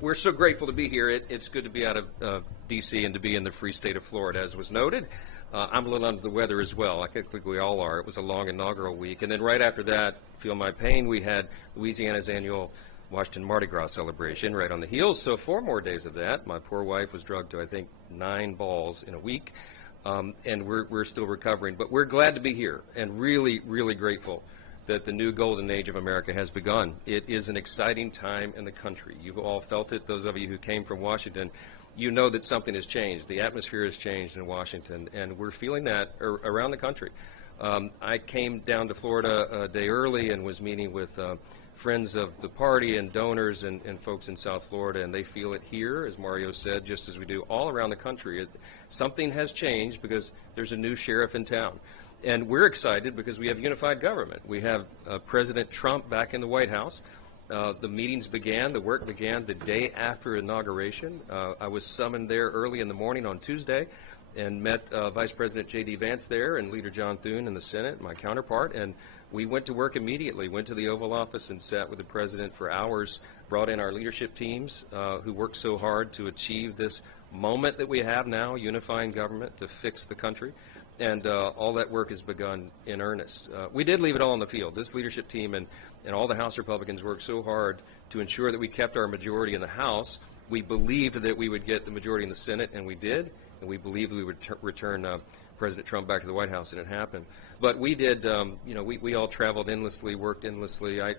We're so grateful to be here. It's good to be out of D.C. and to be in the free state of Florida, as was noted. I'm a little under the weather as well. I think we all are. It was a long inaugural week. And then right after that, Feel My Pain, we had Louisiana's annual Washington Mardi Gras celebration right on the heels. So 4 more days of that. My poor wife was drugged to, I think, 9 balls in a week. And we're still recovering. But we're glad to be here and really, really grateful that the new golden age of America has begun. It is an exciting time in the country. You've all felt it. Those of you who came from Washington, you know that something has changed. The atmosphere has changed in Washington, and we're feeling that around the country. I came down to Florida a day early and was meeting with friends of the party and donors and folks in South Florida, and they feel it here, as Mario said, just as we do all around the country. Something has changed because there's a new sheriff in town. And we're excited because we have unified government. We have President Trump back in the White House. The meetings began, the work began the day after inauguration. I was summoned there early in the morning on Tuesday and met Vice President J.D. Vance there and Leader John Thune in the Senate, my counterpart, and we went to work immediately, went to the Oval Office and sat with the President for hours, brought in our leadership teams who worked so hard to achieve this moment that we have now, unifying government to fix the country. And all that work has begun in earnest. We did leave it all on the field. This leadership team and all the House Republicans worked so hard to ensure that we kept our majority in the House. We believed that we would get the majority in the Senate, and we did. And we believed we would return President Trump back to the White House, and it happened. But we did, we all traveled endlessly, worked endlessly. I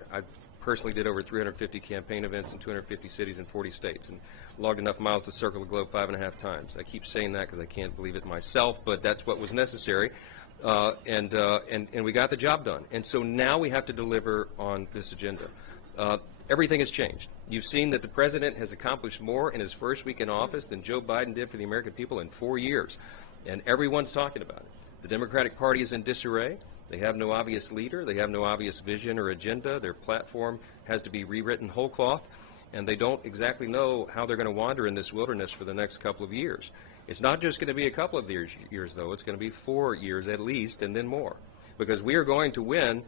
personally did over 350 campaign events in 250 cities in 40 states and logged enough miles to circle the globe 5.5 times. I keep saying that because I can't believe it myself, but that's what was necessary. And we got the job done. And so now we have to deliver on this agenda. Everything has changed. You've seen that the President has accomplished more in his first week in office than Joe Biden did for the American people in 4 years. And everyone's talking about it. The Democratic Party is in disarray. They have no obvious leader. They have no obvious vision or agenda. Their platform has to be rewritten whole cloth, and they don't exactly know how they're going to wander in this wilderness for the next couple of years. It's not just going to be a couple of years, though. It's going to be 4 years at least, and then more, because we are going to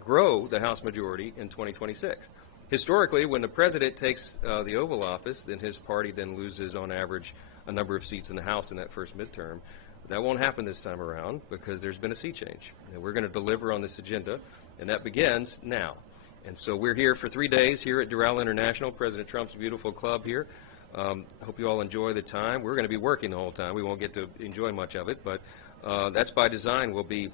grow the House majority in 2026. Historically, when the President takes the Oval Office, then his party then loses, on average, a number of seats in the House in that first midterm. That won't happen this time around because there's been a sea change. And we're going to deliver on this agenda, and that begins now. And so we're here for 3 days here at Doral International, President Trump's beautiful club here. Hope you all enjoy the time. We're going to be working the whole time. We won't get to enjoy much of it, but that's by design. We'll be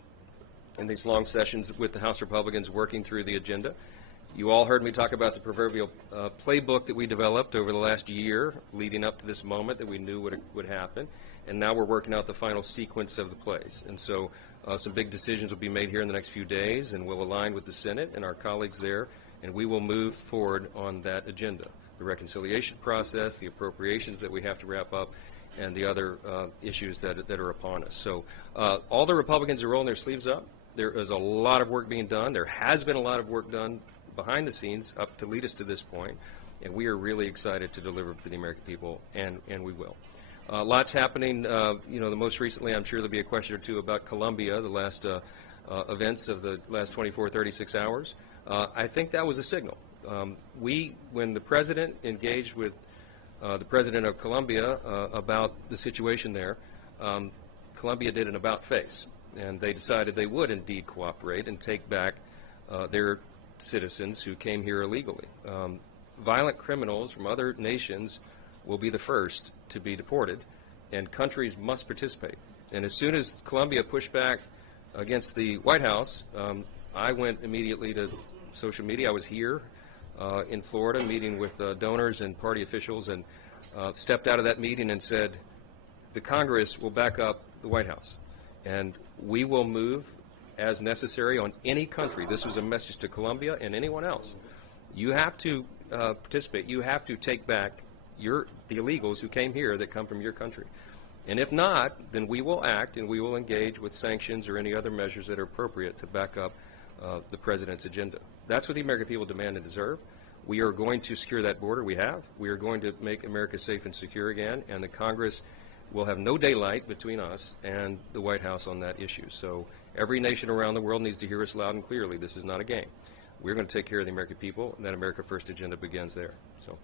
in these long sessions with the House Republicans working through the agenda. You all heard me talk about the proverbial playbook that we developed over the last year leading up to this moment that we knew would happen. And now we're working out the final sequence of the plays. And so some big decisions will be made here in the next few days, and we'll align with the Senate and our colleagues there, and we will move forward on that agenda. The reconciliation process, the appropriations that we have to wrap up, and the other issues that are upon us. So all the Republicans are rolling their sleeves up. There is a lot of work being done. There has been a lot of work done behind the scenes up to lead us to this point, and we are really excited to deliver to the American people, and we will. Lots happening. The most recently, I'm sure there'll be a question or two about Colombia, the last events of the last 24, 36 hours. I think that was a signal. When the President engaged with the President of Colombia about the situation there, Colombia did an about-face, and they decided they would indeed cooperate and take back their citizens who came here illegally. Violent criminals from other nations will be the first to be deported, and countries must participate. And as soon as Colombia pushed back against the White House, I went immediately to social media. I was here in Florida meeting with donors and party officials, and stepped out of that meeting and said, the Congress will back up the White House, and we will move as necessary on any country. This was a message to Colombia and anyone else. You have to participate. You have to take back the illegals who came here that come from your country. And if not, then we will act and we will engage with sanctions or any other measures that are appropriate to back up the President's agenda. That's what the American people demand and deserve. We are going to secure that border. We have. We are going to make America safe and secure again, and the Congress will have no daylight between us and the White House on that issue. So every nation around the world needs to hear us loud and clearly. This is not a game. We're going to take care of the American people, and that America First agenda begins there. So.